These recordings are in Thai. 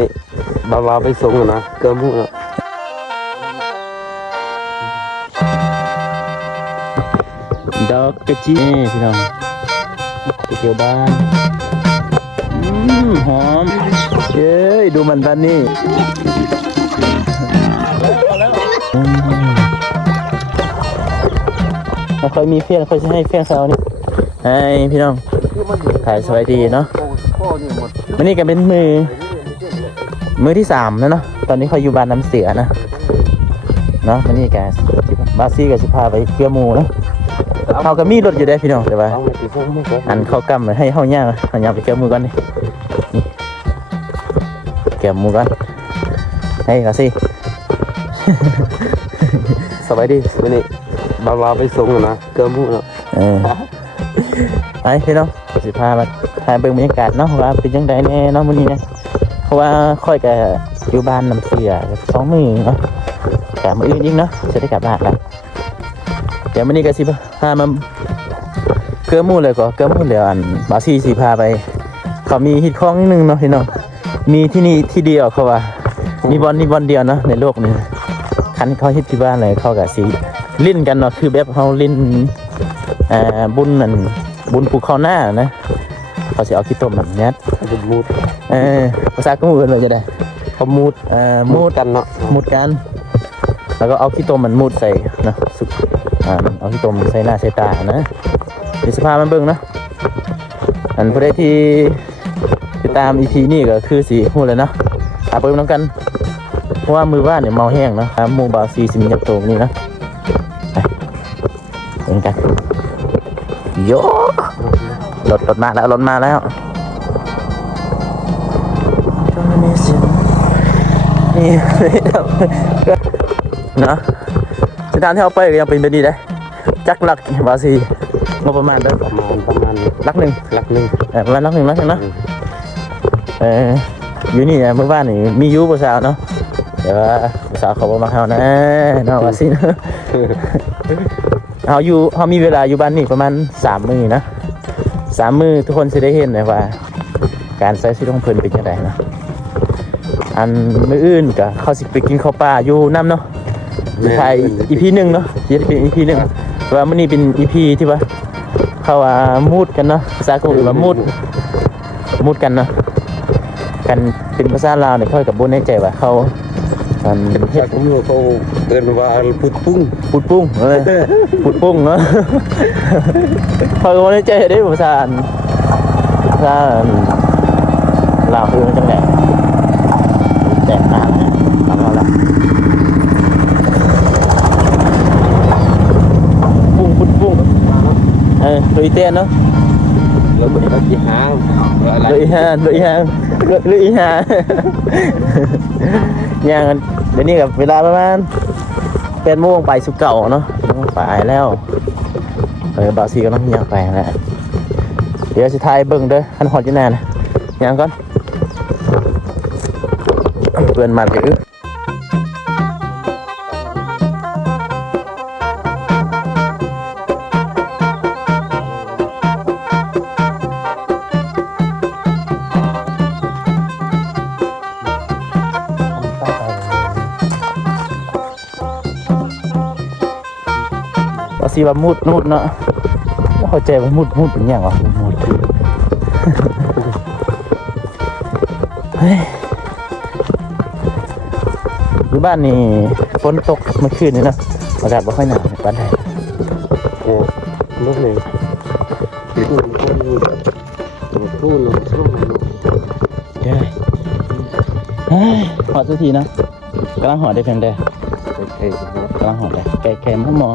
นี่เราไปส่งนะเกินพูดแล้วดอกกระจีพี่น้องไปเที่ยวบ้านหอมเย้ยดูมันตอนนี้เราค่อยมีเฟี้ยงค่อยจะให้เฟี้ยงเสานี่ให้พี่น้องถ่ายสวยดีเนาะวันนี้ก็เป็นมือที่3แล้วเนาะตอนนี้เขาอยู่บ้านน้ำเสือนะเนาะวันนี้แกบาซี่กับสิพาไปเกี่ยวหมูนะเขาก็มีรถอยู่ได้พี่น้องแต่ว่าอันเขากำให้เขาย่างไปเกี่ยวหมูกันนี่เกี่ยวหมูกันให้บาซี่ สบายดีวันนี้เราไปส่งนะเกินพูดแล้วไปพี่น้องสิพามาถ่ายเบิ่งบรรยากาศเนาะว่าเป็นยังไงแน่เนาะวันนี้นะเพราะว่าค่อยกับอยู่บ้านน้ำเสีย2 มื้อเนาะแต่มื้ออื่นยิ่งเนาะจะได้กลับบ้านแล้วเดี๋ยววันนี้ก็สิพามาเกื้อหมู่เลยก็เกื้อหมู่เดี๋ยวอันบาซี่สิพาไปเขามีฮิตคล้องนิดนึงเนาะพี่น้องมีที่นี่ที่เดียวเขาว่ามีบอลเดียวเนาะในโลกนี้คันเขาฮิตที่บ้านเลยเขากับสิลิ้นกันเนาะคือแบบเขาลิ้นบุญปลูกข้าวหน้านะเขาสิเอาขี้ต้มแบบนี้บุญมูดภาษาก็มูดเลยจะได้เขามูดกันเนาะมูดกันแล้วก็เอาขี้ต้มมันมูดใส่นะสุกเอาขี้ต้มใส่หน้าใส่ตานะมีสภาพมันเบิ่งนะอันผู้ใดที่ติดตาม EP นี่ก็คือสีหูเลยนะไปเบิ่งน้ำกันเพราะว่ามือบ้านเนี่ยเมาแห้งนะหมู่บาซีสิมีจับโตนี่นะไปเบิ่งกันโย่รถมาแล้วนี่นะสถานที่เอาไปก็ยังเป็นแบบนี้ได้จักหลักบาซีงบประมาณได้ประมาณลักหนึ่งประมาณลักหนึ่งนะอยู่นี่เมื่อวานนี่มียูภาษาเนาะแต่ว่าภาษาเขาบอกมาเฮานะเนาะบาซีเขามีเวลาอยู่บ้านนี่ประมาณ3 มื้อนะ3 มื้อทุกคนจะได้เห็นนะว่าการใช้ชีวิตของเพิ่นเป็นยังไงนะอันมื้ออื่นก็เขาสิไปกินข้าวปลาอยู่น้ำเนาะถ่าย EP 1เนาะจะเป็น EP 1ว่ามื้อนี้เป็น EP ที่ว่าเขามูดกันเนาะภาษาก็ว่ามูดกันเนาะกันเป็นภาษาลาวเนี่ยเขากับบ่แน่ใจว่าเขาเฮ็ดเขาเอิ้นว่าปุดปุ้งปุดปุ้งเนาะเขาก็บ่แน่ใจได้ภาษาลาวคือจังได๋แตกต่างนะเอาละปุ้งโดยเต้นเนาะแล้วมันก็สิหางโดยหาย่างกันเดี๋ยวนี้กับเวลาประมาณ8 โมงไปสุกเก่าเนาะไปแล้วบาซีก็ต้องย่างไปแหละเดี๋ยวสิถ่ายเบิ่งเด้อคันฮอดอยู่แน่นะย่างก่อนเพื่อนมาเลยสีว่ามุดเนาะว่าเข้าใจว่ามุดเป็นอย่างวะมุดอยู่บ้านนี่ฝนตกเมื่อคืนนี่นะอากาศไม่ค่อยหนาวบ้านไทยลูกเลยพูดลงช่วงนั้นหอดสักทีนะกำลังหอดได้เพียงใดกำลังหอดได้แก่หมอ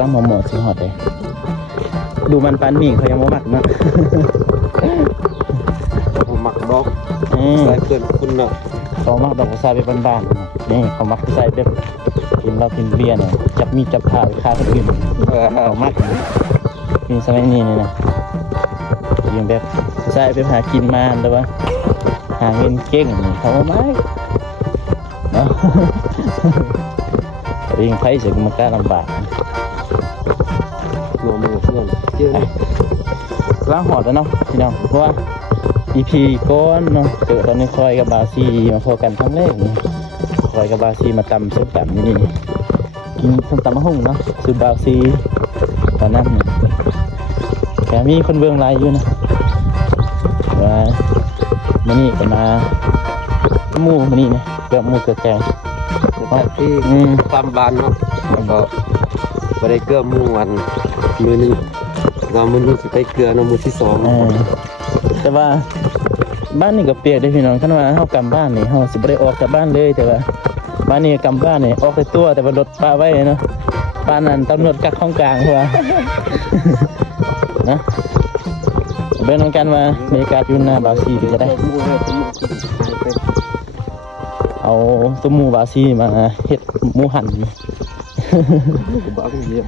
ร่างหมอสิหอดเลยดูมันปันหมี่เขายังไม่หมักนะผมหมักดอกใส่เพื่อนคุณเนาะเขาหมักดอกใส่ไปบ้านๆนี่เขาหมักใส่แบบกินเรากินเบียร์เนี่ยจับผ้าไปฆ่าคนอื่นเขาหมักกินสมัยนี้เนี่ยนะยิงแบบใส่ไปหากินมาหรือว่าหาเงินเก่งเขาไม่เนาะยิงไพ่เสียมันก็ลำบากมือเพื่อนเยอะล้างหอดแล้วเนาะพี่น้องเพราะว่า EP ก้อนเนาะเจอตอนนี้คอยกับบาซีมาพอกันครั้งแรกนี่คอยกับบาซีมาตำส้มตำนี่กินส้มตำมะฮุ่งเนาะสูตรบาซีตอนนั้นแต่มีคนเบื้องหลายอยู่นะว่ามานี่ก็มาหมู่มานี่นะเกือบหมู่เกือบแกง จากที่ความบานเนาะแล้วก็ไปได้เกลือหมูวันมือหนึงเรามือหนึงสิไปเกลือเนาะมือที่สอง แต่ว่าบ้านนี่ก็เปียกได้พี่น้องคันว่าเฮากำบ้านนี่เฮาสิบ่ได้ออกจากบ้านเลยแต่ว่าบ้านนี้กำบ้านนี่ออกไปตัวแต่ว่ารถป้าไว้เนาะบ้านนั้นตำรวจกักห้องกลางเพราะว่า นะเบิ่งนำกันว่าบรรยากาศอยู่หน้าบาซีก็จะได้ เอาตุ้มหมูบาซีมาเฮ็ดหมูหั่น บ้าเยี่ยม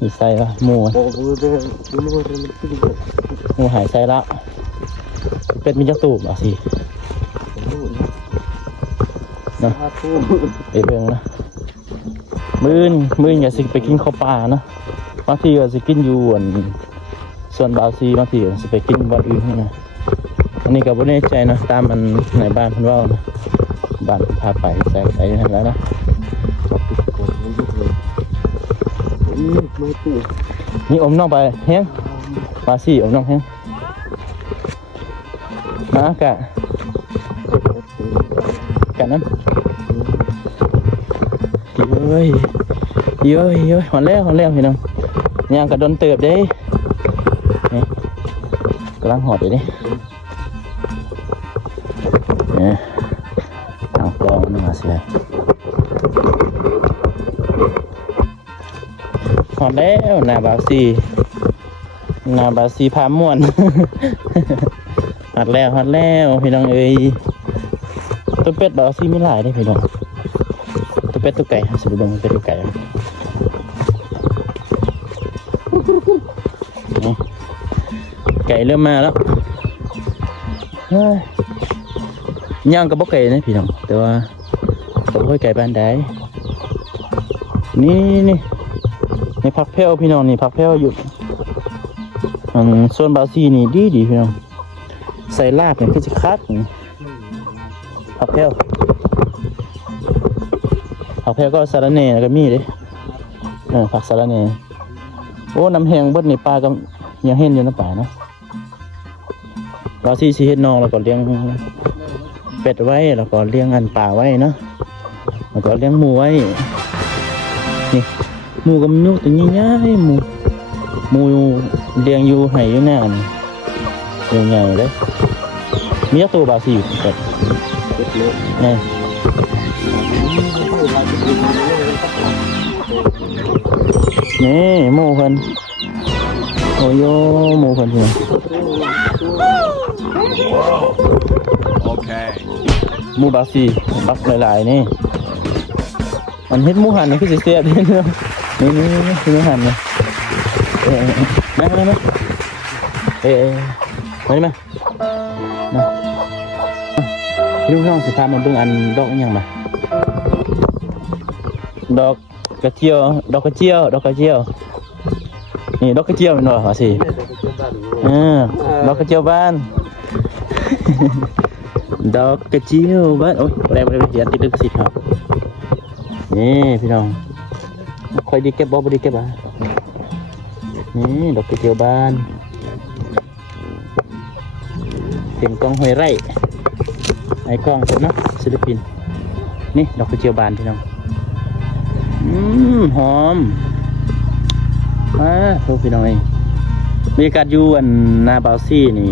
มีใส่ละหมู โอ้โหเด้อหมูหายใส่ละเป็ดมีจักตูบบาซีเนาะไปเบิ่งนะมื้ออย่าสิไปกินข้าวปลาเนาะบางทีก็สิกินอยู่ส่วนบาซีบางทีก็สิไปกินวันอื่นนะอันนี้ก็บ่แน่ใจนะตามมันในบ้านเพิ่นเว้านะบ้านพาไปใส่นั่นแล้วนะนี่อมน้องไปแห้งบาซีอมน้องแห้งกะนั้นเย้ยหอนแล้วพี่น้องย่างกระโดนเติบเด้นี่กำลังหอดอยู่ดิเนี่ยเอากองนึงมาสิหอดแล้วหน้าบาซีพาม่วน หอดแล้วพี่น้องเอ้ยตัวเป็ดบาซีไม่หลายได้พี่น้องตัวเป็ดตัวไก่สิบดงเป็ดตัวไก่ไก่เริ่มมาแล้วย่างกับบ่ไก่นะพี่น้องแต่ว่ากับบ่ไก่บ้านใดนี่ผักแพ้วพี่น้องนี่ผักแพ้วอยู่ส่วนบาซีนี่ดีพี่น้องใส่ลาบเนี่ยคือจะคักผักแพ้วก็สาระเน่ก็มีเลยผักสาระเน่โอ้น้ำแห้งเบิดนี่ปลาก็ยังเห็นอยู่น้ำป่าเนาะบาซีสิเฮ็ดนองแล้วก็เลี้ยงเป็ดไว้แล้วก็เลี้ยงอันป่าไว้เนาะแล้วก็เลี้ยงหมูไว้นี่หมูกับยุกตัวใหญ่ๆหมูเลี้ยงอยู่ให้อยู่หน้านี่ใหญ่ๆเลยมียักษ์ตัวบาซีอยู่เป็ดนี่หมูเพิ่นโอ้ยหมูเพิ่นเนี่ยหมูบาซีบักหลายๆนี่มันเฮ็ดหมูหั่นนี่คือสิเสียบนี่เนาะนี่หมูหั่นนี่มามามาพี่น้องสิพามาเบิ่งอันดอกอีหยังมาดอกกระเจียวนี่ดอกกระเจียวแม่นบ่ว่าสิดอกกระเจียวบ้าน ดอกกระเจียวบ้านโอ้ยบ่ได้เขียนติดลึกสิครับนี่พี่น้องค่อยดีเก็บบ่ดีเก็บอ่ะนี่ดอกกระเจียวบ้านเต็มกล้องห้วยไร่ไอ้กล้องเนาะศิลปินนี่ดอกกระเจียวบานพี่น้องหอมโทษพี่น้องเองบรรยากาศอยู่นาบาวซี่นี่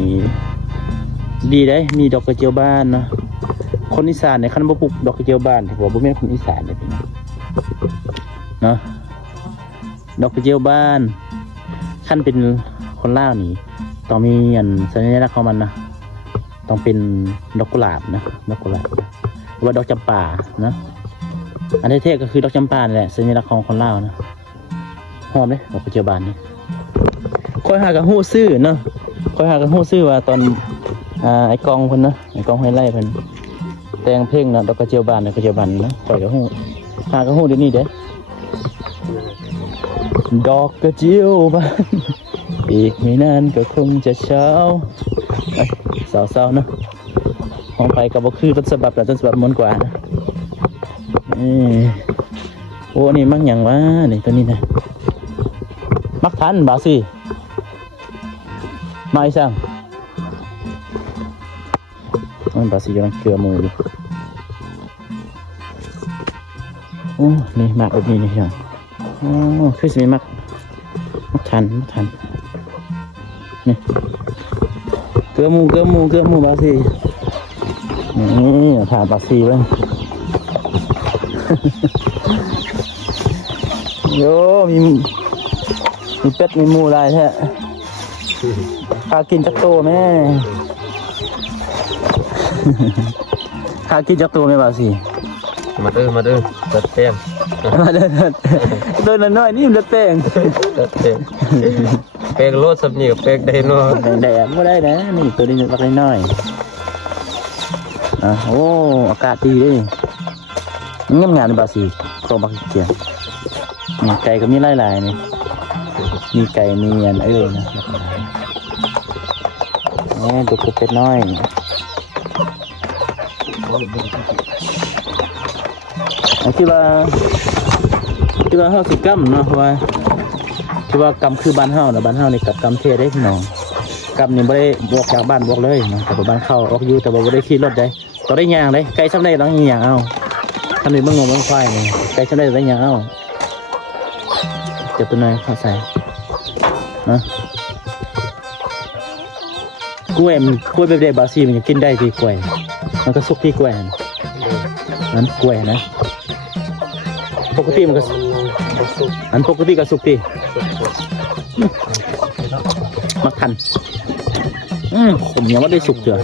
ดีได้มีดอกกระเจียวบ้านเนาะคนอีสานเนี่ยคันบ่ปลูกดอกกระเจียวบ้านถือว่าบ่แม่นคนอีสานเลยพี่น้องเนาะดอกกระเจียวบ้านคันเป็นคนลาวนี่ต้องมีสัญลักษณ์ของมันนะต้องเป็นดอกกุหลาบนะดอกกุหลาบหรือว่าดอกจำปานะอันที่เท่ก็คือดอกจำปาแหละสัญลักษณ์ของคนลาวนะหอมเลยดอกกระเจียวบ้านนี่ค่อยหากันฮู้ซื้อเนาะค่อยหากันฮู้ซื้อว่าตอนไอ้กองเพิ่นนะไอ้กองห้วยไร่เพิ่นแต่งเพลงนะดอกกระเจียวบ้านนะค่อยก็ฮู้หากันฮู้เดี๋ยวนี้เด้ดอกกระเจียวบ้านอีกไม่นานก็คงจะเช้าใส่ เศร้าเนาะมองไปกับบ่คือต้นฉบับแต่ต้นฉบับมันกว่านะโอ้นี่มักหยังวะนี่ตัวนี้นะมักทันบาสิมาอีสั่งมันบาสิกำลังเกลือหมูอยู่โอ้นี่มักแบบนี้นี่ยังโอ้คือสิมักทันนี่เกลือหมูบาสินี่ผ่านบาสิบ้าง โยมีเป็ดมีหมูอะไรแท้ข้ากินจักโตแม่ ข้ากินจักโตแม่บาสิ มาเด้อตัดแป้ง มาเดินน้อยนี่มันแป้ง ตัดแป้งแป้งโลดสับนี่กับแป้งไดโน แดดไม่ได้นะนี่ตัวนี้มันน้อยโอ้อากาศดีเลยงามในบาสิโตบักเกียงนี่ไก่ก็มีหลายๆนี่มีไก่มีอันนะนี่ดูเป็ดน้อยที่ว่าเฮาสิกำเนาะว่าที่ว่ากำคือบ้านเฮานะบ้านเฮานี่กับกำเทได้พี่น้องกำนี่บ่ได้บวกจากบ้านบวกเลยนะแต่บ้านเข้าออกอยู่แต่บ่ได้ขี่รถได้ต่อได้ย่างได้ไก่ซ้ำได้ต้องย่างเอาทำนี่เบิ่งงงควายนี่ไก่ซ้ำได้ได้ย่างเอาเจ็บตัวน้อยเข้าใส่นะกล้วยแบบเดบาซีมันยังกินได้ที่กล้วยมันก็สุกที่กล้วยนั้นกล้วยนะปกติมันก็อันปกติก็สุกที่มักทันผมยังไม่ได้สุกเจอ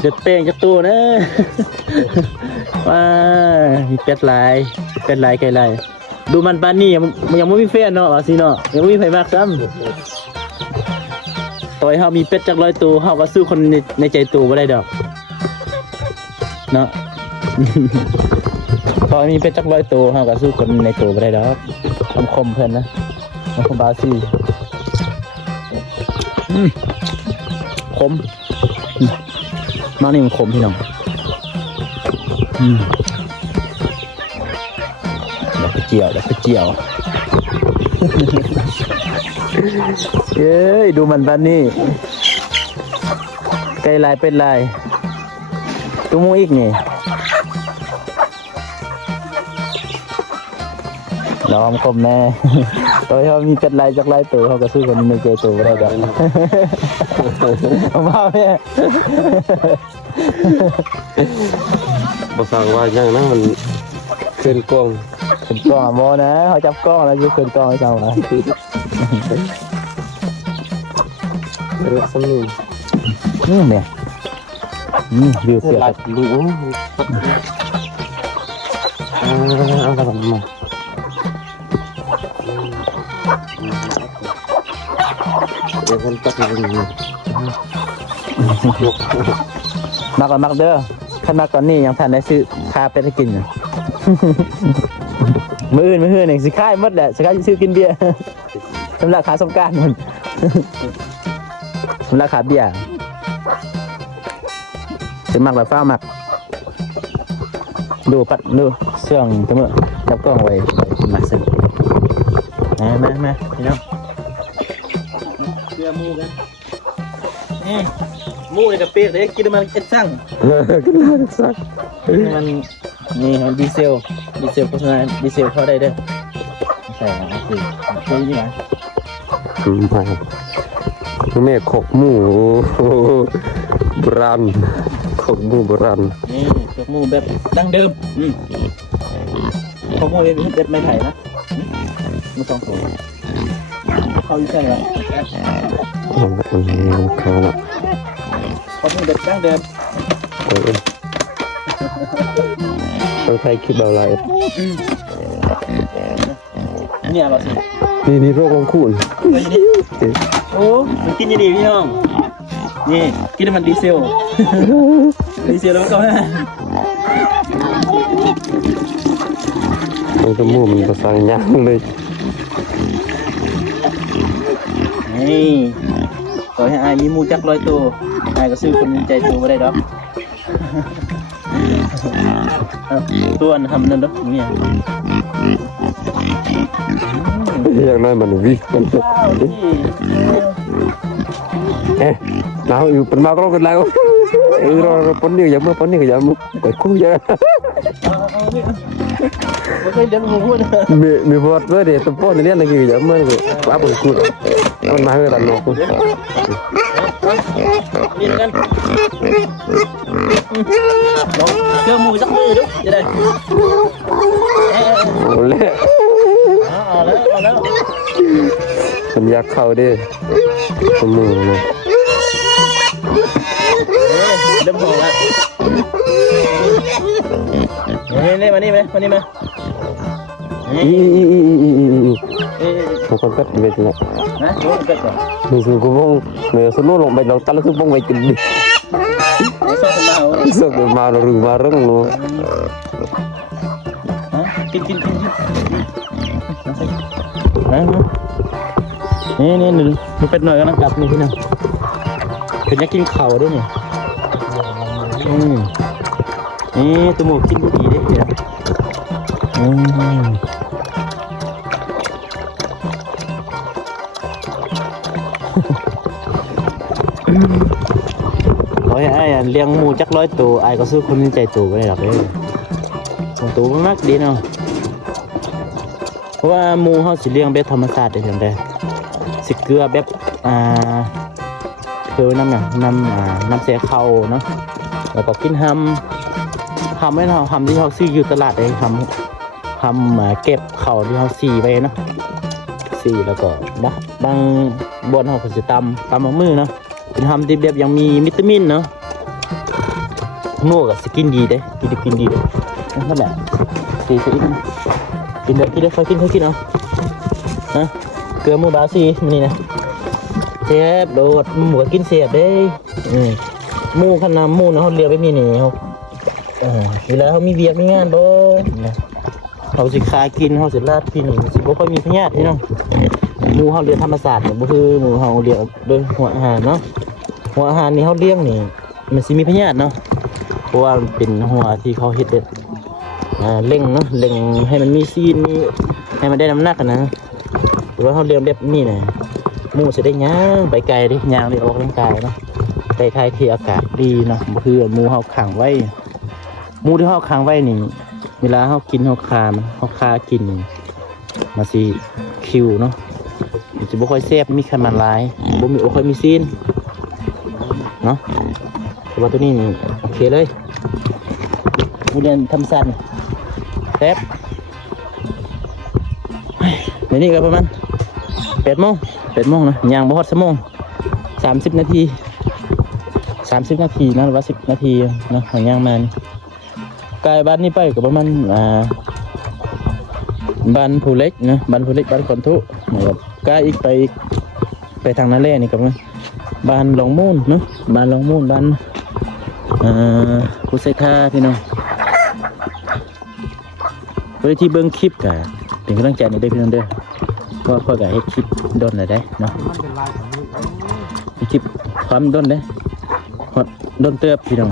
เด็ดแป้งจะตัวนะว้ามีเป็ดลายไก่ลายดูมันปานนี่ยังไม่มีแฟนเนาะบาซีเนาะยังไม่มีไฟมากซ้ำต่อยเฮามีเป็ดจัก100ตัวเฮาก็สู้คนในใจตัวไม่ได้ดอกเนาะต่อยมีเป็ดจัก100ตัวเฮาก็สู้คนในตัวไม่ได้ดอกคมเพิ่นนะคมบาซีขมมานี่มันขมพี่น้องเดี๋ยวไปเจียวเอ้ยดูมันบ้านนี่ไก่ลายเป็นลายตัวมูอีกนี่ล้อมคมแน่ตัวเขามีเป็ดลายจากลายตัวเขาก็ซื้อคนในใจตัวได้แบบมาแม่บ่สั่งว่าอย่างนั้นมันเกินกล้องโมนะเขาจับกล้องแล้วจะเกินกล้องให้เจ้านะเรื่องสนุกเนี่ยวิวเสียดดูเอาละมาเดี๋ยวมันตัดเลยมักเด้อขันมาก่อนนี่ยังทันได้ซื้อคาเป็ดให้กินอยู่มื้ออื่นเนี่ยสิค่ายหมดแหละสิค่ายซื้อกินเบียร์สำหรับขาสงกรานต์มันสำหรับขาเบียร์สิมักแบบฟ้ามักดูเสื่องจะมื้อจับกล้องไว้มาซื้อมาพี่น้องเสื้อมูกันนี่มูในกระเปียกเลยกินมันเอ็ดสั่งกินมันสักมันนี่ดีเซลโฆษณาดีเซลเข้าได้เด้อใช่คือนี่ไหมไปแม่ขกหมูโบราณขกหมูโบราณนี่ขกหมูแบบดั้งเดิมขกหมูแบบไม้ไผ่นะมัน2 ตัวเขาอยู่ใช่ไหมเขาละขกหมูแบบดั้งเดิมต้องใช้คลิปอะไรเนี่ยเราสินี่โรคของคุณโอ้มันกินยังดีพี่น้องนี่กินมันดีเซลแล้วก็มันจะมู่มันจะสั่งยากเลยนี่ ต่อให้อายมีหมูจัก100ตัวอายก็ซื้อคนมีใจตัวบ่ได้ดอกตัวอันทำนั่นดอกเนี่ย อย่างน้อยมันวิมันnào phần mau có cái lao rồi phấn nhiều giống phấn nhiều giống phải cú vậy mì bột với để tập phone này là gì giống mà quá buồn cười con mang cái đàn nổ chưa mùi sắc mưa đúng vậy đây mình giặt khâu đi không mưa này đâm hồ ạ lên mà đi mà đi mà không còn cất về thì nè không cất rồi mình dùng cũng không người số lô lồng bạch đầu ta nó cứ bông bạch kinh đi sợ cái màu nó rừng mà rừng luôn kinh nè mìnhเป็ดหน่อยก็นั่งกลับนี่พี่น้องเป็นยักษ์กินเข่าด้วยเนี่ยนี่ตัวหมูกินดีได้เดี๋ยวโอ้ยไอ้เลี้ยงหมูจัก100ตัวไอ้ก็ซื้อคนมีใจตัวไม่ได้หรอกเลยตัวมันมักดีเนาะเพราะว่าหมูเขาสิเลี้ยงแบบธรรมชาติได้เพียงแต่สิเกลือแบบคือน้ำเสียเขาเนาะแล้วก็กินทำไม่เราทำที่เขาซื้ออยู่ตลาดเองทำเก็บเขาที่เขาซีไปเนาะซีแล้วก็นะบางบนเขาก็จะตำมือเนาะเป็นทำที่แบบยังมีวิตามินเนาะหมูกับสกินดีเด้กินดีเด้นั่นแหละซีสกินได้ค่อยกินเอานะเกลือหมูบาซีมันนี่นะเจ็บโดดหมูกินเสียบได้หมูขนาดหมูนะเขาเลี้ยงไปนี่เขาเวลาเขามีเบียร์มีงานบ่เขาสิคากินเขาสิลาดกินสิบ่ค่อยมีพยาธินี่เนาะหมูเขาเลี้ยงธรรมศาสตร์เนี่ยบ่คือหมูเขาเลี้ยงโดยหัวอาหารเนาะหัวอาหารนี่เขาเลี้ยงนี่มันสิมีพยาธิเนาะเพราะว่าเป็นหัวที่เขาเฮ็ดเร่งเนาะเร่งให้มันมีซีนมีให้มันได้น้ำหนักนะหรือว่าเขาเลี้ยงแบบนี้นะหมูจะได้ย่างไปไกลดิย่างได้ออกกำลังกายเนาะไปไทยที่อากาศดีเนาะคือหมูเขาขังไว้หมูที่เขาขังไว้นี่เวลาเขากินเขาคากินมาสิคิวเนาะมันจะบ่ค่อยแซ่บมีไขมันหลายบ่ค่อยมีซีนเนาะแต่ว่าตัวนี้นี่โอเคเลยหมูเรียนทำสั้นแซ่บเดี๋ยวนี้ก็ประมาณ8 โมงนะย่างบ่ฮอดชั่วโมง30 นาทีนะหรือว่า10 นาทีนะย่างมานี่ไกลบ้านนี้ไปก็ประมาณบ้านผู้เล็กนะบ้านผู้เล็กบ้านคนทุนะครับไกลอีกไปทางนาแร่นี่ก็บ้านหลงมูลเนาะบ้านหลงมูลบ้านผู้ใส่ท่าพี่น้องเวลาที่เบิ้งคลิปกะเป็นกำลังใจในเด้อพี่น้องเด้อก็ค่อยกะให้คลิปด้นได้เนาะคลิปความด้นได้ฮอดด้นเติบพี่น้อง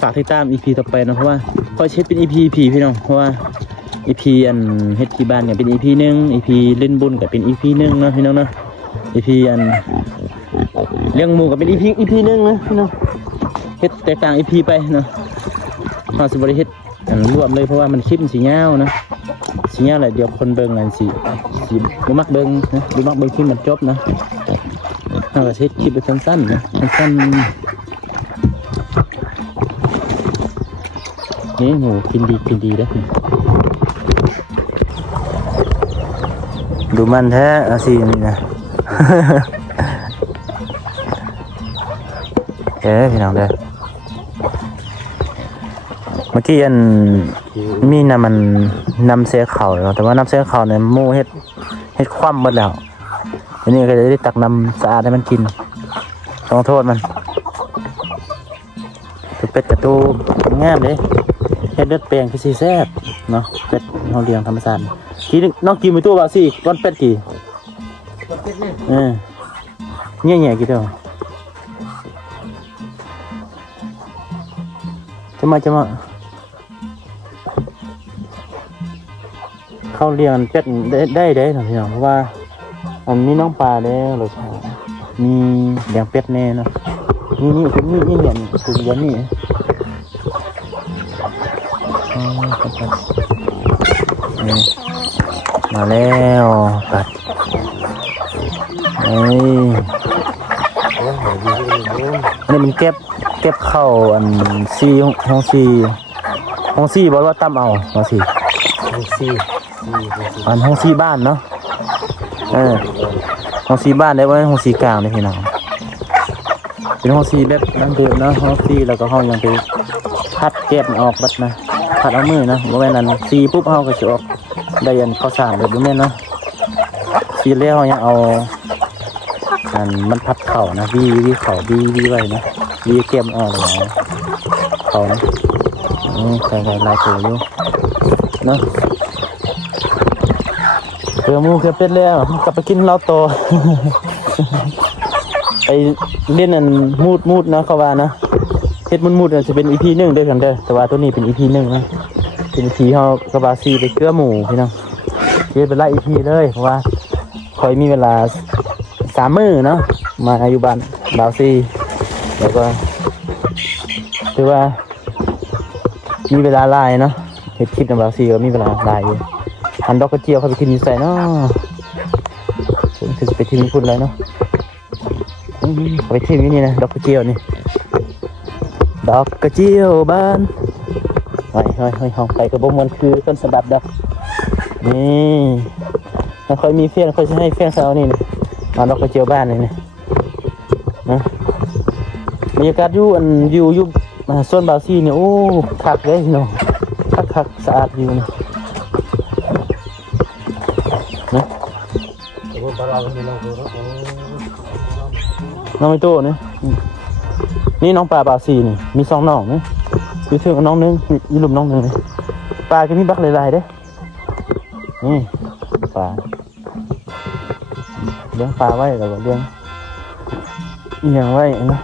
ฝากติดตาม EP ต่อไปนะเพราะว่าค่อยเช็ดเป็น EP พี่น้องเพราะว่า EP อันเฮ็ดที่บ้านเนี่ยเป็น EP 1 EP เล่นบุญก็เป็น EP 1เนาะพี่น้องเนาะ EP อันเลี้ยงหมูก็เป็น EP 1นะพี่น้องเฮ็ดแตกต่าง EP ไปเนาะเราสิบ่ได้เฮ็ดรวมเลยเพราะว่ามันคลิปมันสิยาวนะสิยาวแหละเดี๋ยวคนเบิ่งนั่นสิบ่มักเบิ่งนะบ่มักเบิ่งคลิปมันจบนะเราก็เฮ็ดคลิปแบบสั้นๆนะสั้นนี่หมูกินดีเด้อดูมันแท้สินี่นะพี่น้องเด้อเมื่อกี้มีมันนำเสียเข่าแต่ว่าน้ำเสียเข่าเนี่ยหมูเฮ็ดคว่ำหมดแล้วทีนี้ก็จะได้ตักน้ำสะอาดให้มันกินต้องโทษมันตัวเป็ดกับตัวงามเลยเฮ็ดเลือดแปลงคือสีแซ่บเนาะเป็ดเราเลี้ยงธรรมชาติทีน้องกินไปตัวว่าสิก้อนเป็ดกี่ เนี่ยกี่เดียวจะมาเข้าเรียนเป็ดได้หน่อยพี่น้องเพราะว่ามันมีน้องปลาแล้วหรือมีเลี้ยงเป็ดแน่เนาะนี่เนี่ยคือเลี้ยงนี่มาแล้วปัดนี่มันเก็บเข้าอันห้องซีบอกว่าตั้มเอาห้องซีอันห้องซีบ้านเนาะห้องซีบ้านได้ว่าห้องซีกลางเลยพี่น้องเป็นห้องซีแบบนั่งเดิมเนาะห้องซีแล้วก็ห้องยังไปพัดเก็บออกบัดนะพัดเอามือนะบ่แม่นนั้นซีปุ๊บเฮาก็สิออกได้ยันข้าวสารแบบบ่แม่นเนาะซีแล้วยังเอาอันมันพัดเข่านะวีเข่าวีไว้นะวีเก็บออกแล้วเข่านะใส่ลายตัวอยู่เนาะเรือมูเคยเป็ดแล้วกลับไปกินเหล้าโต ไปเล่นอันมูดนะเขาว่านะเฮ็ดมูดจะเป็น EP 1ด้วยกันเด้อแต่ว่าตัวนี้เป็น EP 1นะเป็น EP เฮากระบาซีไปเกลือหมูพี่น้องเฮ็ดเป็นหลาย EP เลยเพราะว่าคอยมีเวลา3 มื้อเนาะมาอยู่บ้านบาวซีแล้วก็ถือว่ามีเวลาหลายเนาะเฮ็ดคลิปในบาวซีก็มีเวลาหลายอยู่หันดอกกระเจียวเขาไปกินอยู่ใส่เนาะผมถึงไปทิ้งพุ่นเลยเนาะไปทิ้งนี่นะดอกกระเจียวนี่ดอกกระเจียวบ้านห้อยห้องไปกระบอกมันคือต้นสะดับดอกนี่ถ้าค่อยมีเฟี้ยงค่อยจะให้เฟี้ยงเสานี่นะมาดอกกระเจียวบ้านเลยนะบรรยากาศอยู่ส่วนบาวซี่เนี่ยโอ้คักเลยเนาะคักสะอาดอยู่นะน้องไม่โตเนี่ยนี่น้องปลาซีนี่มี2 น้องนะมีเทือกน้องนึงมีหลุมน้องนึงเลยปลาก็มีบักหลายๆเด้นี่ปลาเลี้ยงปลาไว้แล้วก็เลี้ยงอีหยังไว้นะ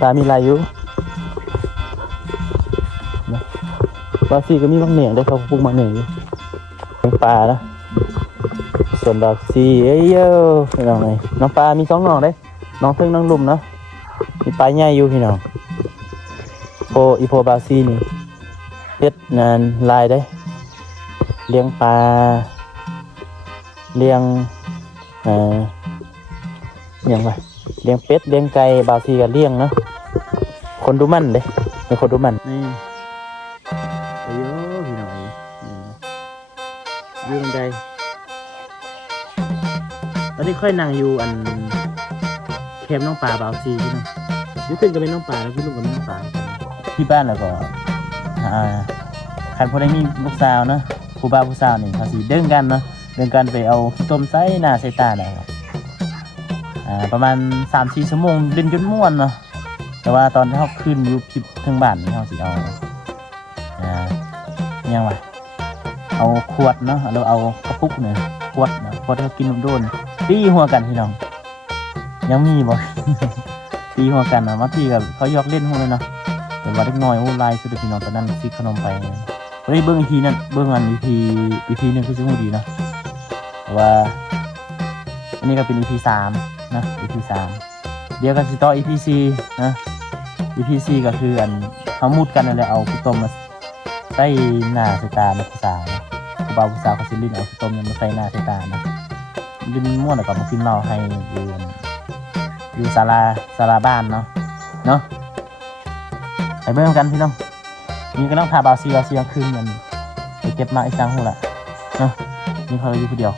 ปลามีลายอยู่ปลาซีก็มีบักเหนียงได้เขาปลูกมาเหนียงอยู่เลี้ยงปลานะส่วนดอกซีพี่น้องเลยน้องปลามี2 น้องได้น้องเพิ่งน้องลุ่มนะมีปลาใหญ่อยู่พี่น้องอีโพบาซีนี่เฮ็ดงานลายได้เลี้ยงปลาเลี้ยงอย่างไรเลี้ยงเป็ดเลี้ยงไก่บาซีก็เลี้ยงนะคนดูมันเลยเป็นคนดูมันนี่เยอะพี่น้องยืนใดตอนนี้ค่อยนั่งอยู่อันแคมป์น้องปลาบาวซีพี่น้องนี่ขึ้นก็เป็นน้องปลาแล้วพี่ลุงก็เป็นน้องปลาที่บ้านแล้วก็ใครพอได้มีลูกสาวนะผู้บ่าวผู้สาวนี่เขาสิเดินกันเนาะเดินกันไปเอาขี้ต้มใส่หน้าใส่ตาได้ครับประมาณ 3-4 ชั่วโมงเล่นจนม่วนเนาะแต่ว่าตอนที่เขาขึ้นอยู่คลิปทั้งบ้านนี่เขาสิเอายังไงเอาขวดเนาะเราเอากระปุกเนี่ยขวดที่เขากินโดนตีหัวกันพี่น้องยังมีบ่ ตีหัวกันนะมาตีกับเขายอกเล่นหัวเลยเนาะแต่ว่าเล็กน้อยโอ้ลายสุดพี่น้องตอนนั้นซื้อขนมไปเฮ้ยเบิ้งอีพีนั่นเบิ้งอันอีพีนึงคือซื้อหูดีนะว่าอันนี้ก็เป็น EP 3นะ EP 3เดี๋ยวกันสิต่อ EP 4นะ EP 4ก็คืออันเขามุดกันนั่นแหละเอาขี้ต้มมาใส่หน้าใส่ตานักศึกษาผู้บ่าวผู้สาวเขาสิลิ้นเอาขี้ต้มมาใส่หน้าใส่ตานะลิ้นม่วนแล้วก็มากินเหล้าให้อยู่ศาลาบ้านเนาะไปเบิ่งกันพี่น้องนี่ก็ต้องพาบาวซีกลางคืนกันไปเก็บมาอีกครั้งหนึ่งละเนาะนี่เขาอยู่คนเดียว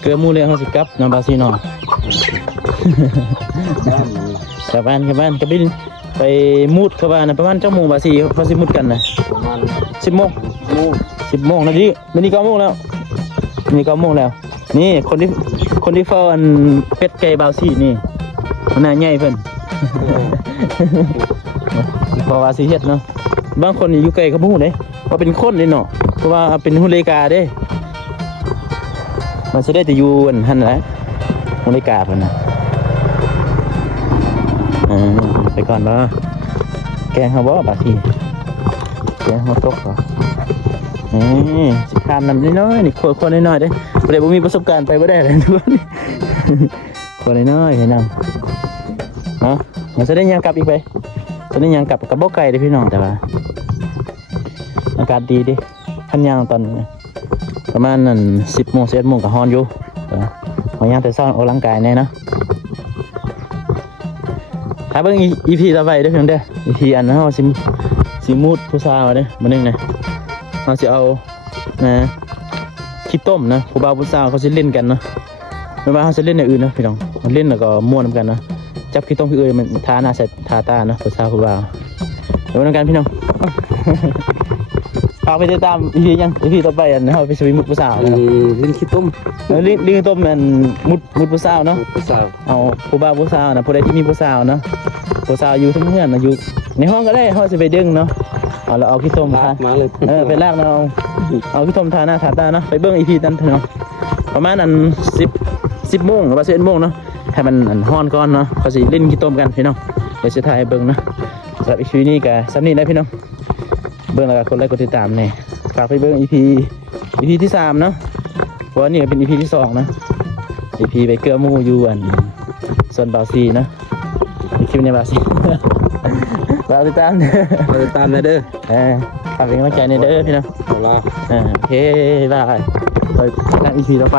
เกลือมูเลยเขาสิกับน้องบาวซีน้องกลับบ้านกระบินไปมุดเข้าบ้านนะประมาณ1:00บาวซีเขาสิมุดกันนะประมาณ10 โมงนะดิวันนี้9 โมงแล้วนี่คนที่เฝ้าอันเป็ดไก่บาวซีนี่มันน่าใหญ่เพิ่นเพราะว่าสิเฮ็ดเนาะบางคนอยู่ไกลเขาบ่ฮู้เด้ว่าเป็นคนเด้เนาะเพราะว่าเป็นฮู้เลกาเด้ มันจะได้แต่อยู่อันหั่นแหละบริการเพิ่นน่ะไปก่อนบ่แกงเฮาบ่บาดทีแกงเฮาตกบ่สิข้ามนำน้อยๆนี่คนน้อยๆเด้บ่ได้บ่มีประสบการณ์ไปบ่ได้เลยทุกคนคนน้อยๆให้นำเนาะมันจะได้ยังกลับอีกไปจะได้ยังกลับกับบ่ไกลเด้พี่น้องแต่ว่าอากาศดีดิคันยางตอนประมาณนั้น10 โมง 11 โมงก็ฮ้อนอยู่ขอย่างแต่เช้าออกกำลังกายแน่เนาะถ้าเบิ่ง EP ต่อไปเด้อเพียงเด้อ EP อันเฮาสิมูดผู้สาวเด้อมื้อนึงนะเฮาสิเอาขี้ต้มนะผู้บ่าวผู้สาวเขาสิเล่นกันเนาะไม่ว่าเฮาสิเล่นอย่างอื่นนะพี่น้องเล่นแล้วก็ม่วนนำกันนะจับขี้ต้มพี่เอ้ยมันทาหน้าใส่ทาตาเนาะผู้สาวผู้บ่าวเดี๋ยวนำกันพี่น้องฝากไปติดตาม EP ยัง EP ต่อไปอันเฮาไปสวีมุดผู้สาวนะ ลิ้นขี้ต้ม ลิงต้มมันมุดผู้สาวเนาะ ผู้สาว เอาผู้บ่าวผู้สาวนะผู้ใดที่มีผู้สาวเนาะผู้สาวอยู่ทั้งเฮือนนะอยู่ในห้องก็ได้เฮาสิไปดึงเนาะเอาแล้วเอาขี้ต้ม ลากมาเลย ไปลากเนาะเอาขี้ต้มทาหน้าทาตาเนาะไปเบิ่ง EP นั้นเนาะประมาณอัน10 โมงหรือว่า11 โมงเนาะให้มันอันฮ้อนก่อนเนาะเขาสิเล่นขี้ต้มกันพี่น้องเดี๋ยวสิถ่ายให้เบิ่งเนาะสำหรับ EP นี้ก็สำนี้นะพี่น้องเบิ่งแล้วก็กดไลค์กดติดตามแน่ฝากไปเบิ่ง EP ที่3เนาะเพราะว่านี่เป็น EP ที่2นะ EP ไปเกลือหมูอยู่อันส่วนบาวซีนะคลิปในบาวซีเราติดตามเด้อ ติดตามเลยเด้อ ฝากเป็นกำลังใจในเด้อพี่น้อง รอ โอเคบายไปนั่ง EP ต่อไป